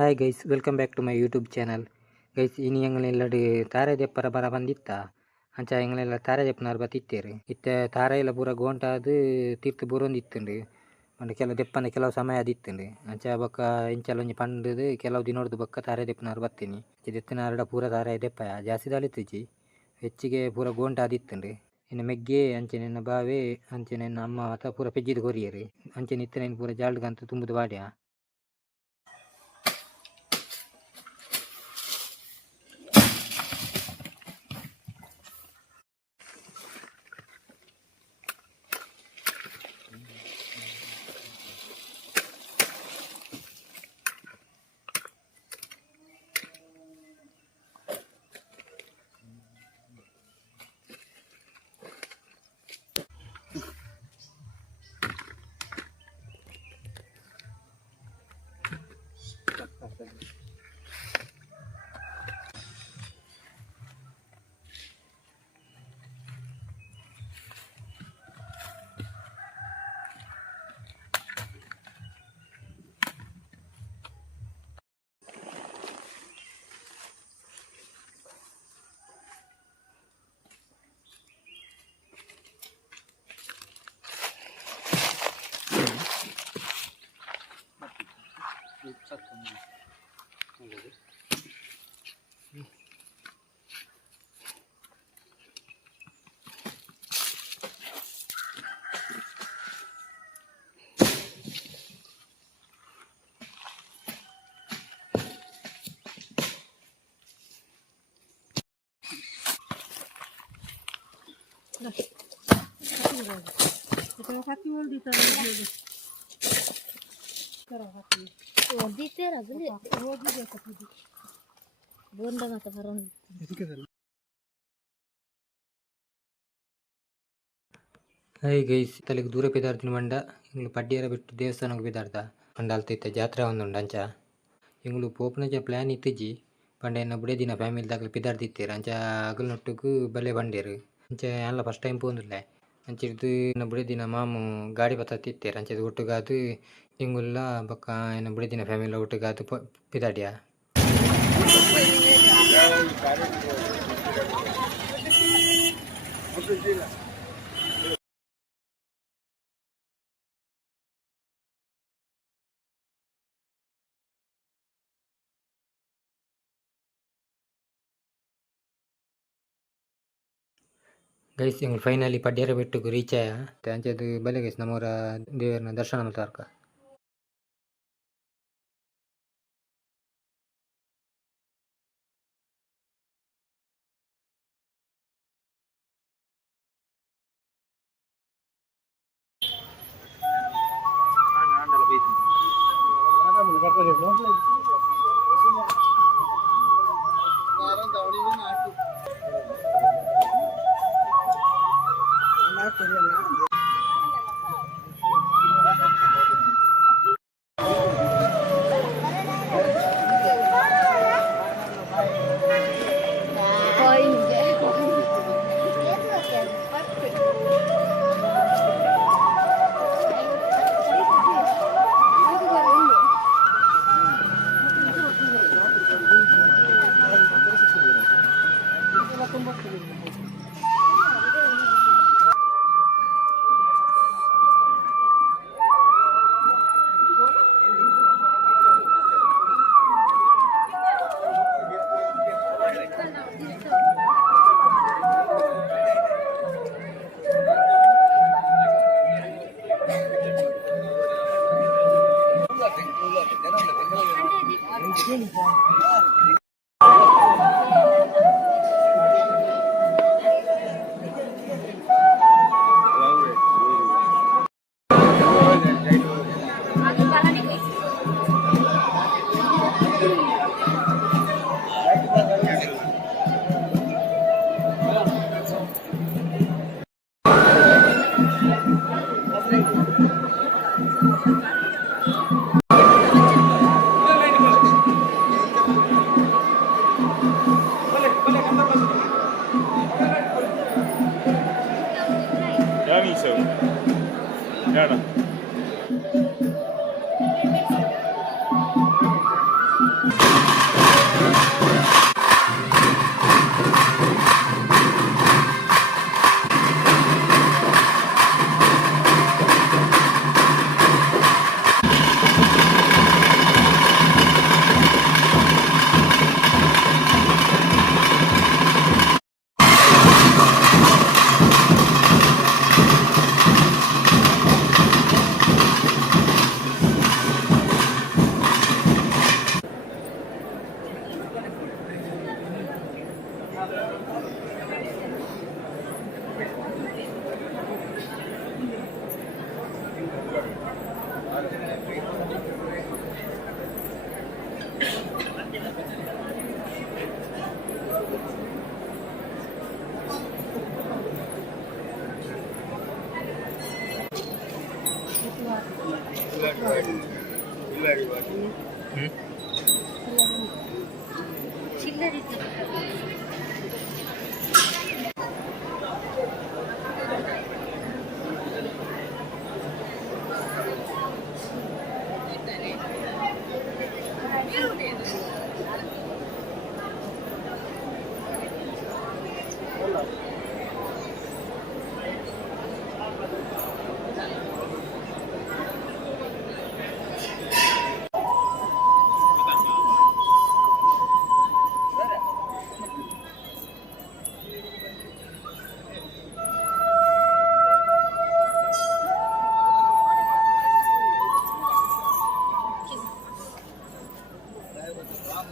Hi guys, welcome back to my YouTube channel. Guys, ಇನ್ನು ಎಂಗಳೆಲ್ಲಡು ತಾರೆ ದೆಪ್ಪರ ಬರ ಬಂದಿತ್ತ ಅಂಚ ಎಂಗಳೆಲ್ಲ ತಾರೆ ದೆಪ್ಪನವ್ರು ಬತ್ತಿತ್ತೇರು ಇತ್ತೆ ತಾರೆ ಎಲ್ಲ ಪೂರ ಗೋಂಟಾದು ತೀರ್ತು ಬುರೊಂದಿತ್ತುಂಡು ಒಂದು ಕೆಲವು ಸಮಯ ಅದಿತ್ತುಂಡು ಅಂಚ ಬೊಕ್ಕ ಇಂಚಲ ಒಂಜಿ ಪಂಡದು ಕೆಲವು ದಿನೋಡ್ದು ಬೊಕ್ಕ ತಾರೆ ದೆಪ್ಪನವ್ರು ಬತ್ತೀನಿ ದೆತ್ತಿನಾರ್ಡ ಪೂರ ತಾರೆ ದೆಪ್ಪಯ ಜಾಸ್ತಿ ದಾಳಿತ್ತಿಜಿ ಹೆಚ್ಚಿಗೆ ಪೂರ ಗೋಂಟ ಆದಿತ್ತುಂಡು. ಇನ್ನು ಮೆಗ್ಗೆ ಅಂಚೆ ನಿನ್ನ ಬಾವೆ ಅಂಚೆ ನಿನ್ನ ಅಮ್ಮ ಅಥವಾ ಪೂರ ಪೆಜ್ಜಿದು ಕೊರಿಯರು ಅಂಚೆ ನಿತ್ತನೇನು ಪೂರ ಜಾಲ್ಡ್ಗಂತ ತುಂಬುದು ಬಾಡ್ಯ. ಹಾಯ್ ಗೈಸ್, ತಲೆಗೆ ದೂರ ಪೆದಾರ್ತಿನ ಮಂಡ ಇಂಗ್ಲು ಪಡ್ಡಿಯರ ಬಿಟ್ಟು ದೇವಸ್ಥಾನಕ್ಕೆ ಪೆದಾರ್ದ ಪಂಡ ಅಲ್ತೈತೆ ಜಾತ್ರೆ ಒಂದುಂಡು ಅಂಚ ಇಂಗ್ಲು ಪೋಪುನಜ ಪ್ಲ್ಯಾನ್ ಇತ್ತಿಜಿ ಪಂಡ ಎನ್ನ ಬುಡೇ ದಿನ ಫ್ಯಾಮಿಲಿ ದಾಖಲೆ ಪಿದಾರ್ದಿತ್ತೇರು ಅಂಚ ಅಗಲ್ನೊಟ್ಟುಗು ಬಲೆ ಬಂಡೇರು ಅಂಚ ಎಲ್ಲ ಫಸ್ಟ್ ಟೈಮ್ ಪೋಂದುಲ್ಲೆ ಅಂಚಿಡ್ದು ಎನ್ನ ಬುಡೇ ದಿನ ಮಾಮು ಗಾಡಿ ಬತ್ತತ್ತಿತ್ತೇರು ಅಂಚದು ಒಟ್ಟುಗಾದು ಇಂಗುಲ್ಲ ಬೊಕ್ಕ ಎನ್ನ ಬುಡೇ ದಿನ ಫ್ಯಾಮಿಲಿ ಒಟ್ಟುಗಾದು ಪಿದಾಡ್ಯ. ಗೈಸ್, ಎಂಗ್ಳು ಫೈನಲಿ ಪಡ್ಯರ ಬೆಟ್ಟುಗು ರೀಚ್ ಆಯ ಅಂಚದು ಬಲೆ ಗೈಸ್ ನಮ್ಮವರ ದೇವರನ್ನ ದರ್ಶನ ಮಾಡ್ತಾರ್ಕ.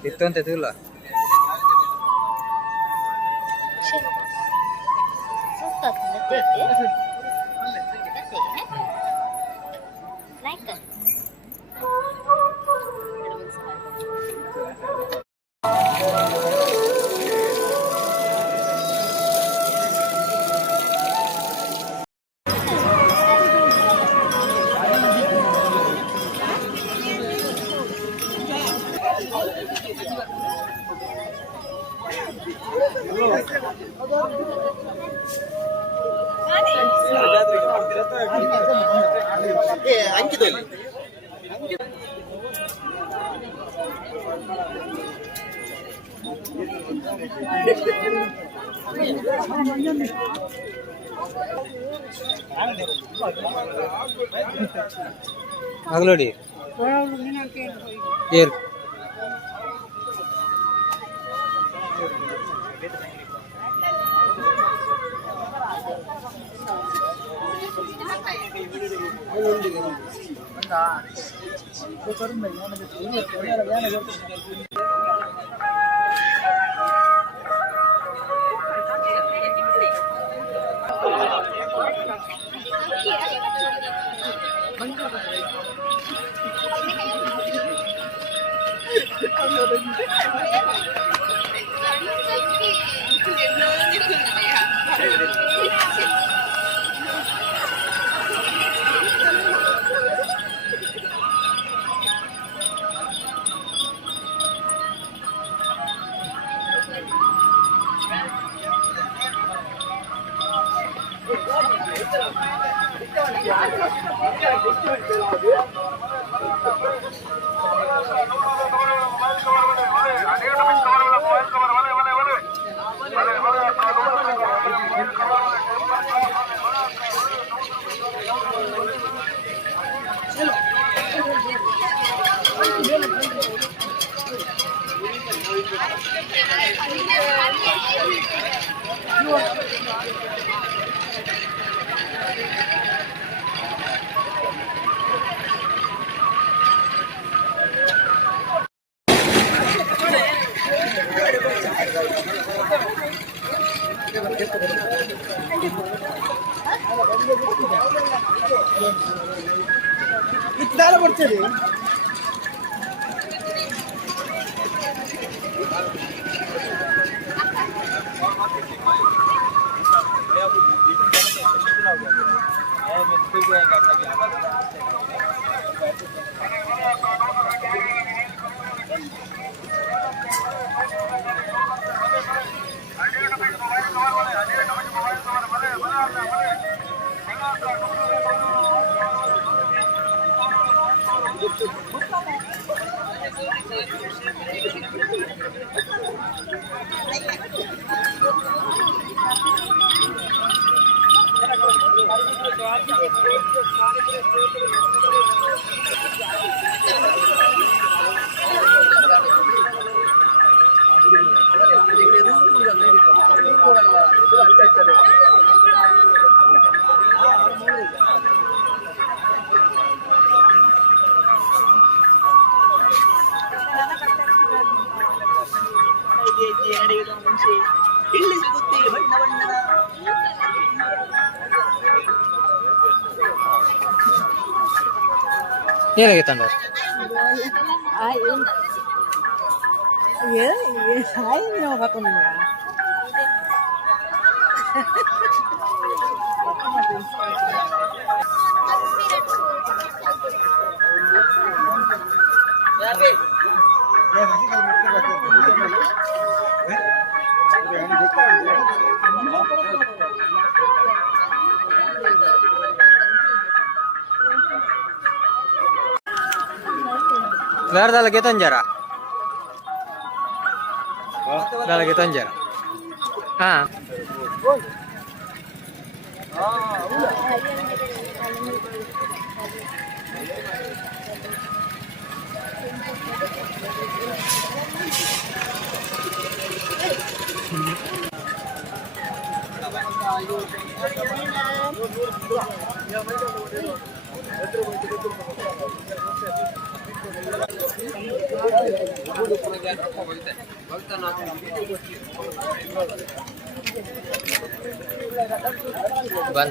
Itu ente tuh lah. Aglodi. Here. ಏನಾಗೈತೆ ತಂಡ Guarda lagi tanjara. Lagi tanjara. Ah. Ban.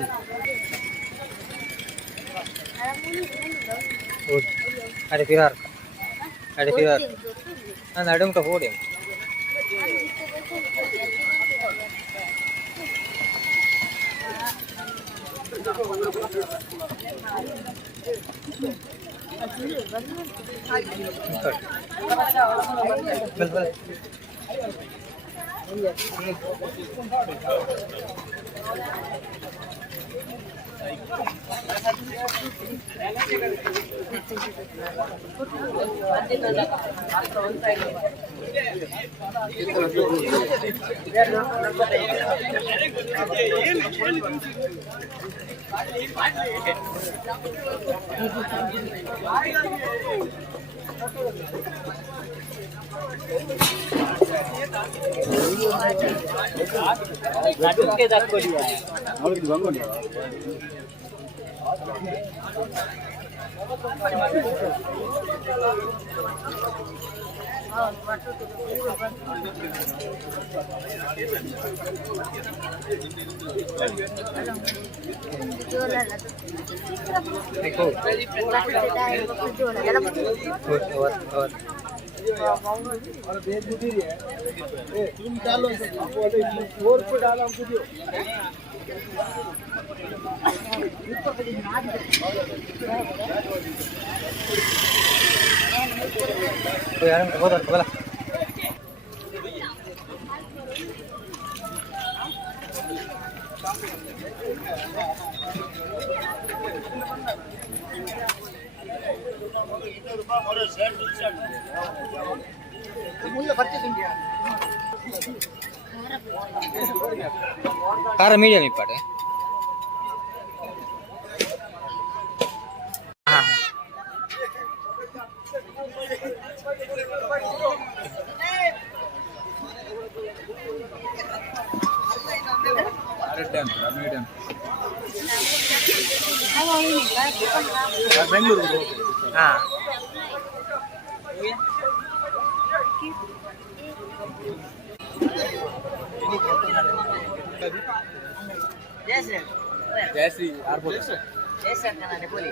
Ada pilar. Ada pilar. Nah, ada muka podium. Bel bel. Cara medium ippade. medium. Jayasri airport. Jayasri kana ne boli.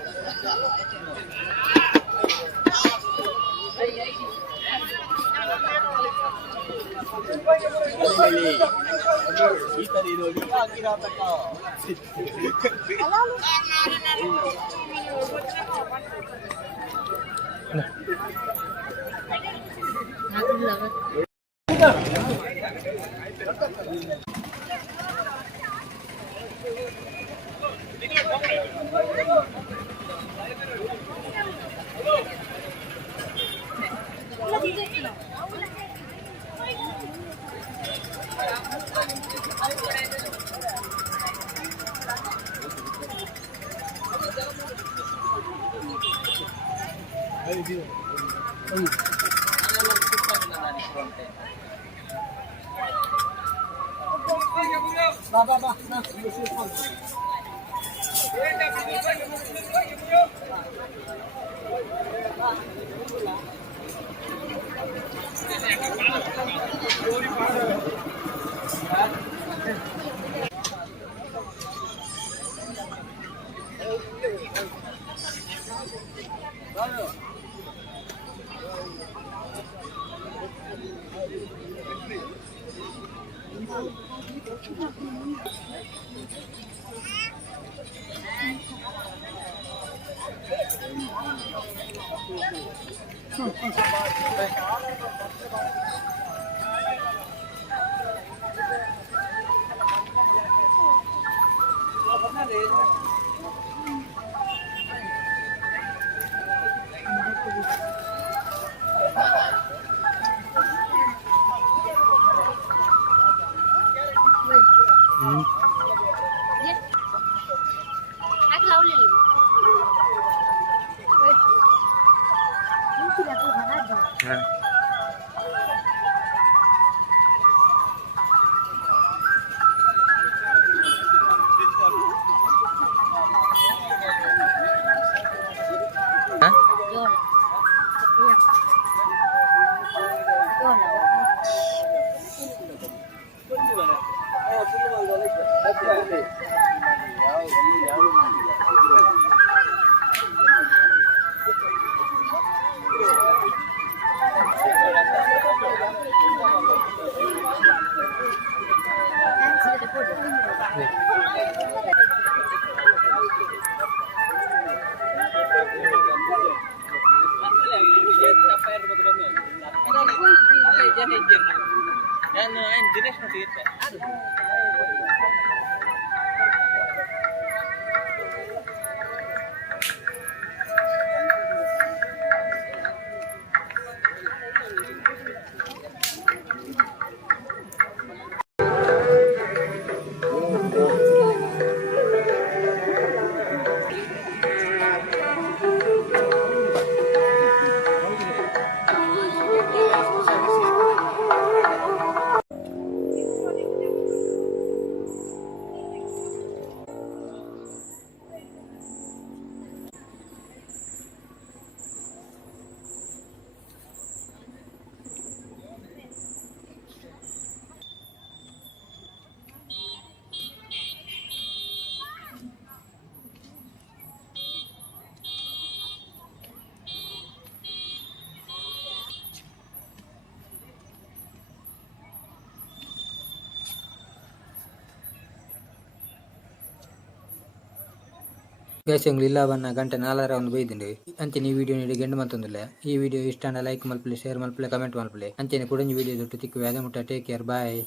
ಗ್ಯಾಸಂಗ್ಲಿ ಇಲ್ಲ ಬನ್ನ ಗಂಟೆ 4 ಒಂದು ಬೈದಿಂಡು ಅಂಚನೆ ಈ video ನೀಡಿ ಗೆಂಡು ಮತ್ತೊಂದಿಲ್ಲ. ಈ video ಇಷ್ಟ ಲೈಕ್ ಮಲ್ಪಲೆ ಶೇರ್ ಮಲ್ಪಲೆ ಕಮೆಂಟ್ ಮಲ್ಪಲೆ ಅಂಚನೆ ಕುಡಂಜಿ ವಿಡಿಯೋ ದೊಟ್ಟು ತಿಕ್ಕು ವ್ಯಾದ ಮುಟ್ಟ ಟೇಕ್ ಕೇರ್ ಬಾಯ್.